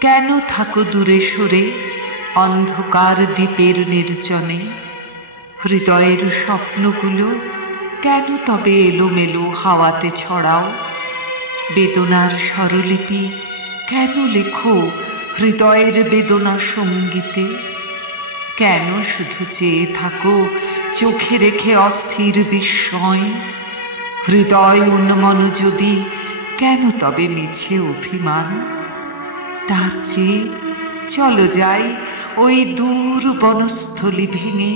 কেন থাকো দূরে সরে অন্ধকার দ্বীপের নির্জনে? হৃদয়ের স্বপ্নগুলো কেন তবে এলোমেলো হাওয়াতে ছড়াও? বেদনার স্বরলিপি কেন লেখো হৃদয়ের বেদনা সঙ্গীতে? কেন শুধু চেয়ে থাকো চোখে রেখে অস্থির বিস্ময়? হৃদয় উন্মনোযোগী কেন তবে মিছে অভিমান? তার চেয়ে চলো যাই ওই দূর বনস্থলী ভেঙে,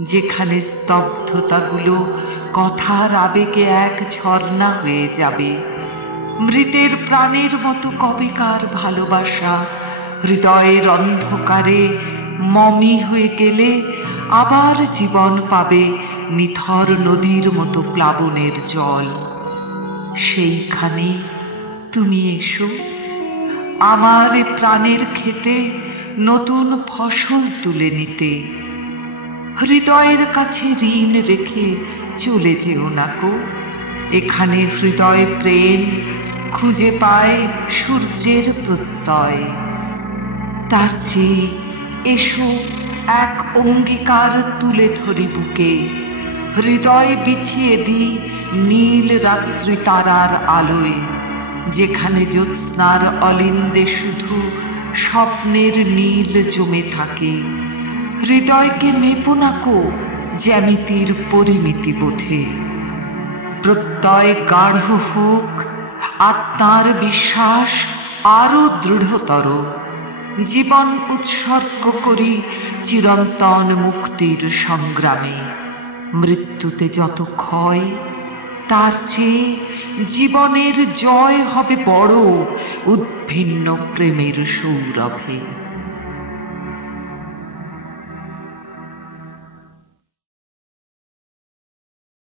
যেখানে স্তব্ধতাগুলো কথার আবেগে এক ঝর্ণা হয়ে যাবে। মৃতের প্রাণের মতো কবেকার ভালোবাসা হৃদয়ের অন্ধকারে মমি হয়ে গেলে আবার জীবন পাবে নিথর নদীর মতো প্লাবনের জল। সেইখানে তুমি এসো আমার প্রাণের ক্ষেতে নতুন ফসল তুলে নিতে। হৃদয়ের কাছে ঋণ রেখে চলে যেও না গো, এখানে হৃদয় প্রেম খুঁজে পায় সূর্যের প্রত্যয়। তার চেয়ে এসো এক অঙ্গীকার তুলে ধরি বুকে, হৃদয় বিছিয়ে দিই নীল রাত্রি তারার আলোয়, যেখানে জ্যোৎস্নার অলিন্দে শুধু স্বপ্নের নীল জমে থাকে। হৃদয়কে মেপো নাকো জ্যামিতির পরিমিতি বোধে। প্রত্যয় গাঢ় হোক, আত্মার বিশ্বাস আরো দৃঢ়তর। জীবন উৎসর্গ করি চিরন্তন মুক্তির সংগ্রামে। মৃত্যুতে যত ক্ষয়, তার চেয়ে জীবনের জয় হবে বড় উদ্ভিন্ন প্রেমের সৌরভে।